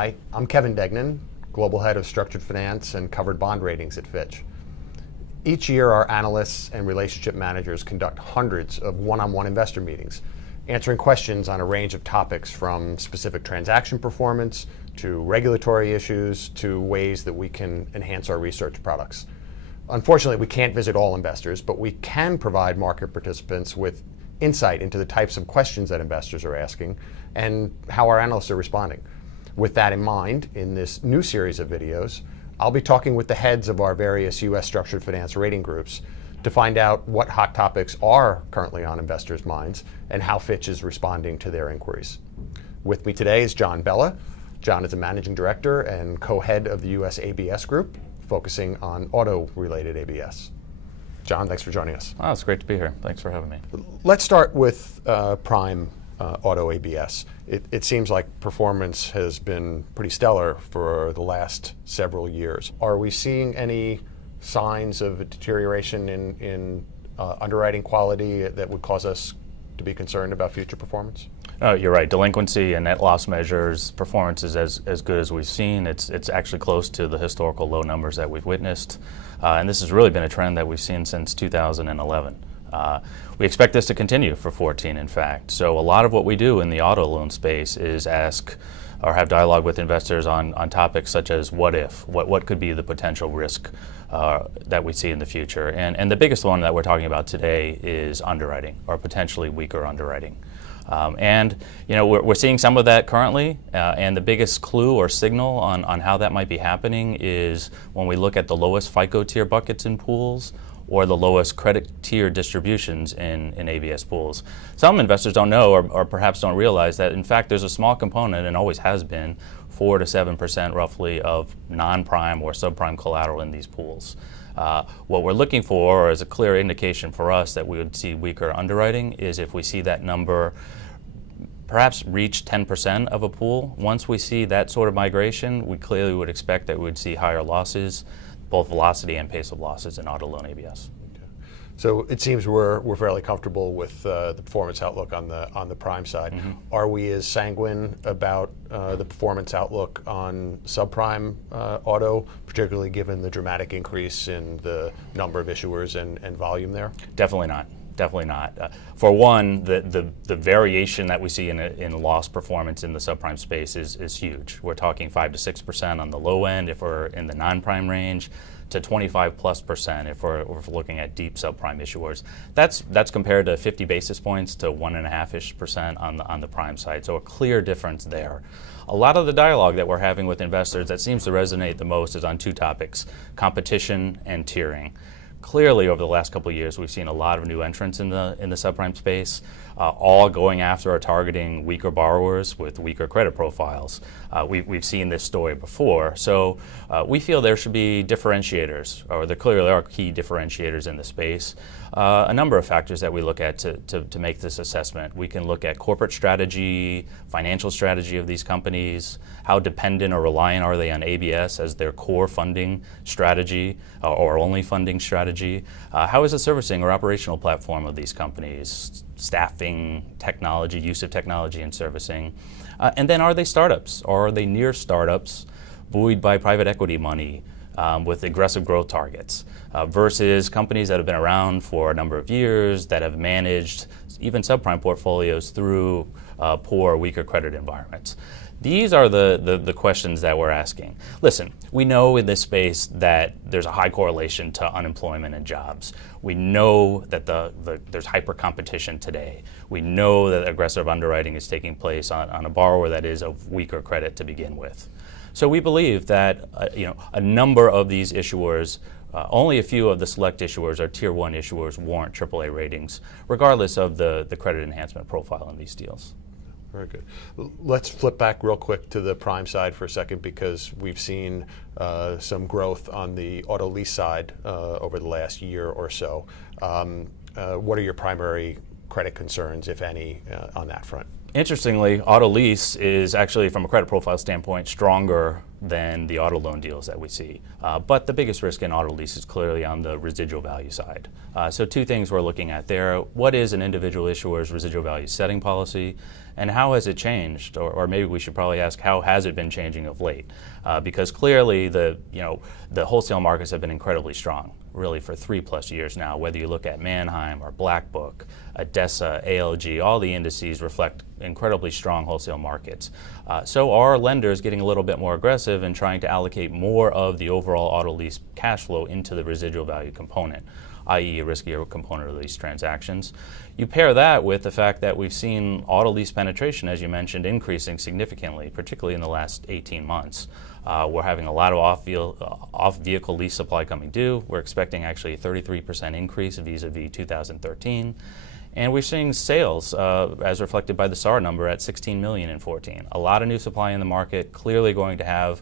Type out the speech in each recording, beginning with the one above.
Hi, I'm Kevin Degnan, Global Head of Structured Finance and Covered Bond Ratings at Fitch. Each year, our analysts and relationship managers conduct hundreds of one-on-one investor meetings, answering questions on a range of topics from specific transaction performance to regulatory issues to ways that we can enhance our research products. Unfortunately, we can't visit all investors, but we can provide market participants with insight into the types of questions that investors are asking and how our analysts are responding. With that in mind, in this new series of videos, I'll be talking with the heads of our various U.S. structured finance rating groups to find out what hot topics are currently on investors' minds and how Fitch is responding to their inquiries. With me today is John Bella. John is a managing director and co-head of the U.S. ABS group, focusing on auto-related ABS. John, thanks for joining us. Oh, it's great to be here. Thanks for having me. Let's start with prime auto ABS. It seems like performance has been pretty stellar for the last several years. Are we seeing any signs of a deterioration in underwriting quality that would cause us to be concerned about future performance? You're right. Delinquency and net loss measures, performance is as good as we've seen. It's actually close to the historical low numbers that we've witnessed. And this has really been a trend that we've seen since 2011. We expect this to continue for 2014, in fact. So a lot of what we do in the auto loan space is ask or have dialogue with investors on topics such as what if, what could be the potential risk that we see in the future. And the biggest one that we're talking about today is underwriting, or potentially weaker underwriting. And you know, we're seeing some of that currently, and the biggest clue or signal on how that might be happening is when we look at the lowest FICO tier buckets in pools or the lowest credit tier distributions in ABS pools. Some investors don't know or perhaps don't realize that in fact there's a small component, and always has been, 4 to 7% roughly of non-prime or subprime collateral in these pools. What we're looking for, or as a clear indication for us that we would see weaker underwriting, is if we see that number perhaps reach 10% of a pool. Once we see that sort of migration, we clearly would expect that we would see higher losses, both velocity and pace of losses in auto loan ABS. Okay. So it seems we're fairly comfortable with the performance outlook on the prime side. Mm-hmm. Are we as sanguine about the performance outlook on subprime auto, particularly given the dramatic increase in the number of issuers and volume there? Definitely not. Definitely not. For one, the variation that we see in loss performance in the subprime space is huge. We're talking 5 to 6% on the low end if we're in the non-prime range, to 25+% if we're looking at deep subprime issuers. That's compared to 50 basis points to 1.5-ish% on the prime side. So a clear difference there. A lot of the dialogue that we're having with investors that seems to resonate the most is on two topics: competition and tiering. Clearly, over the last couple of years, we've seen a lot of new entrants in the subprime space, all going after or targeting weaker borrowers with weaker credit profiles. We've seen this story before, so we feel there should be differentiators, or there clearly are key differentiators in the space. A number of factors that we look at to make this assessment. We can look at corporate strategy, financial strategy of these companies, how dependent or reliant are they on ABS as their core funding strategy or only funding strategy. How is the servicing or operational platform of these companies, staffing, technology, use of technology in servicing. And then are they startups, or are they near startups buoyed by private equity money with aggressive growth targets versus companies that have been around for a number of years that have managed even subprime portfolios through poor, weaker credit environments. These are the questions that we're asking. Listen, we know in this space that there's a high correlation to unemployment and jobs. We know that there's hyper competition today. We know that aggressive underwriting is taking place on a borrower that is of weaker credit to begin with. So we believe that a number of these issuers, only a few of the select issuers or tier 1 issuers warrant AAA ratings, regardless of the credit enhancement profile in these deals. Very good. Let's flip back real quick to the prime side for a second, because we've seen some growth on the auto lease side over the last year or so. What are your primary credit concerns, if any, on that front? Interestingly, auto lease is actually, from a credit profile standpoint, stronger than the auto loan deals that we see. But the biggest risk in auto lease is clearly on the residual value side. So two things we're looking at there. What is an individual issuer's residual value setting policy, and how has it changed? Or maybe we should probably ask, how has it been changing of late? Because clearly the wholesale markets have been incredibly strong, really for 3+ years now. Whether you look at Manheim or Black Book, ADESA, ALG, all the indices reflect incredibly strong wholesale markets. So are lenders getting a little bit more aggressive and trying to allocate more of the overall auto lease cash flow into the residual value component, i.e. a riskier component of these transactions? You pair that with the fact that we've seen auto lease penetration, as you mentioned, increasing significantly, particularly in the last 18 months. We're having a lot of off-vehicle lease supply coming due. We're expecting actually a 33% increase vis-a-vis 2013. And we're seeing sales, as reflected by the SAR number, at 16 million in 14. A lot of new supply in the market, clearly going to have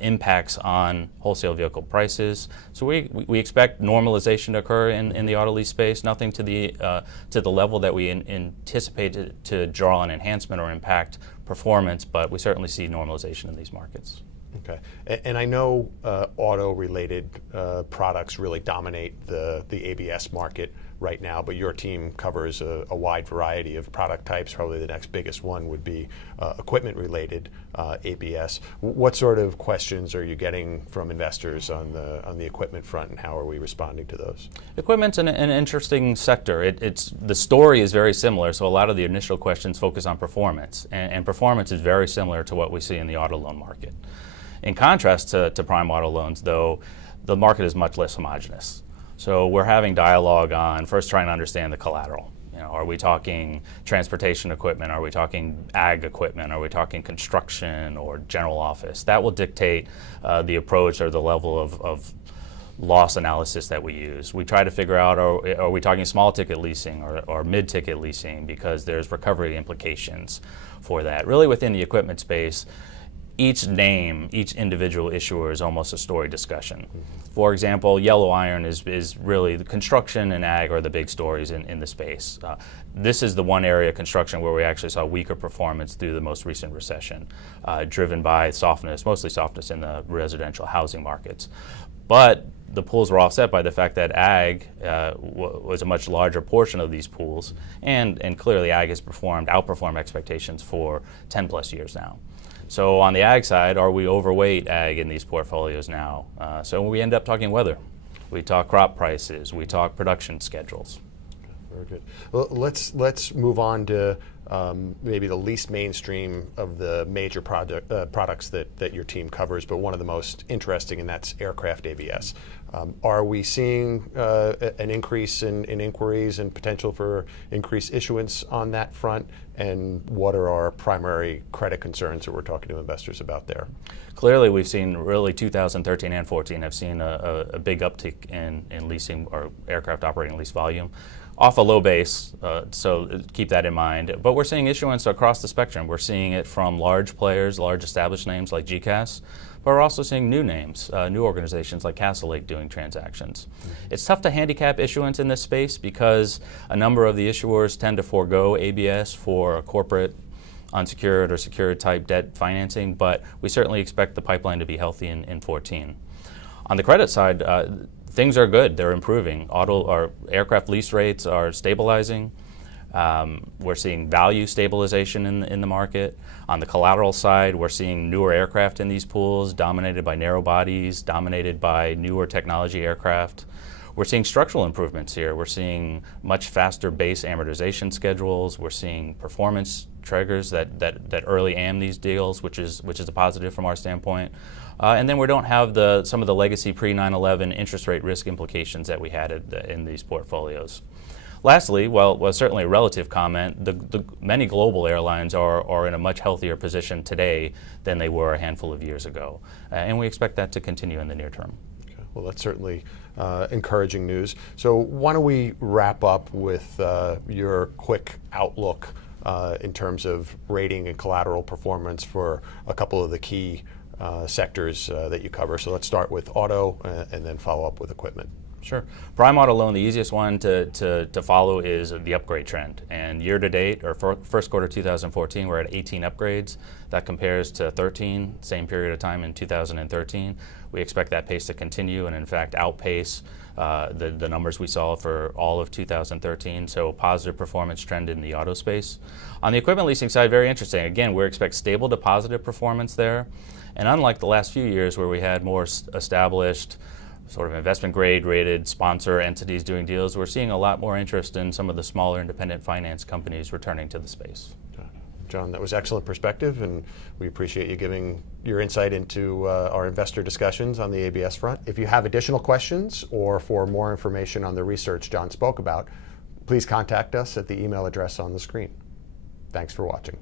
impacts on wholesale vehicle prices. So we expect normalization to occur in the auto lease space. Nothing to the level that we anticipate to draw an enhancement or impact performance, but we certainly see normalization in these markets. Okay, and I know auto-related products really dominate the ABS market right now, but your team covers a wide variety of product types. Probably the next biggest one would be equipment-related ABS. What sort of questions are you getting from investors on the equipment front, and how are we responding to those? Equipment's an interesting sector. The story is very similar, so a lot of the initial questions focus on performance, and performance is very similar to what we see in the auto loan market. In contrast to prime auto loans, though, the market is much less homogeneous. So we're having dialogue on first trying to understand the collateral. Are we talking transportation equipment? Are we talking ag equipment? Are we talking construction or general office? That will dictate the approach or the level of loss analysis that we use. We try to figure out, are we talking small ticket leasing or mid ticket leasing, because there's recovery implications for that. Really within the equipment space, each individual issuer is almost a story discussion. For example, yellow iron is really the construction and ag are the big stories in the space. This is the one area of construction where we actually saw weaker performance through the most recent recession, driven by mostly softness in the residential housing markets. But the pools were offset by the fact that ag was a much larger portion of these pools, and clearly ag has outperformed expectations for 10+ years now. So on the ag side, are we overweight ag in these portfolios now? So we end up talking weather. We talk crop prices. We talk production schedules. Very good. Well, let's move on to maybe the least mainstream of the major products that your team covers, but one of the most interesting, and that's aircraft ABS. Are we seeing an increase in inquiries and potential for increased issuance on that front? And what are our primary credit concerns that we're talking to investors about there? Clearly, we've seen really 2013 and 14 have seen a big uptick in leasing or aircraft operating lease volume. Off a low base, so keep that in mind. But we're seeing issuance across the spectrum. We're seeing it from large players, large established names like GCAS, but we're also seeing new names, new organizations like Castle Lake doing transactions. It's tough to handicap issuance in this space because a number of the issuers tend to forego ABS for corporate unsecured or secured type debt financing, but we certainly expect the pipeline to be healthy in 14. On the credit side, things are good. They're improving. Aircraft lease rates are stabilizing. We're seeing value stabilization in the market. On the collateral side, we're seeing newer aircraft in these pools, dominated by narrow bodies, dominated by newer technology aircraft. We're seeing structural improvements here. We're seeing much faster base amortization schedules. We're seeing performance triggers that early am these deals, which is a positive from our standpoint. And then we don't have some of the legacy pre-9/11 interest rate risk implications that we had in these portfolios. Lastly, well, certainly a relative comment, the many global airlines are in a much healthier position today than they were a handful of years ago. And we expect that to continue in the near term. Okay. Well, that's certainly encouraging news. So why don't we wrap up with your quick outlook in terms of rating and collateral performance for a couple of the key sectors that you cover. So let's start with auto and then follow up with equipment. Sure. Prime auto loan, the easiest one to follow is the upgrade trend. And year to date, or first quarter 2014, we're at 18 upgrades. That compares to 13, same period of time in 2013. We expect that pace to continue and in fact outpace the numbers we saw for all of 2013. So positive performance trend in the auto space. On the equipment leasing side, very interesting. Again, we expect stable to positive performance there. And unlike the last few years where we had more established sort of investment grade rated sponsor entities doing deals, we're seeing a lot more interest in some of the smaller independent finance companies returning to the space. John, that was excellent perspective, and we appreciate you giving your insight into our investor discussions on the ABS front. If you have additional questions or for more information on the research John spoke about, please contact us at the email address on the screen. Thanks for watching.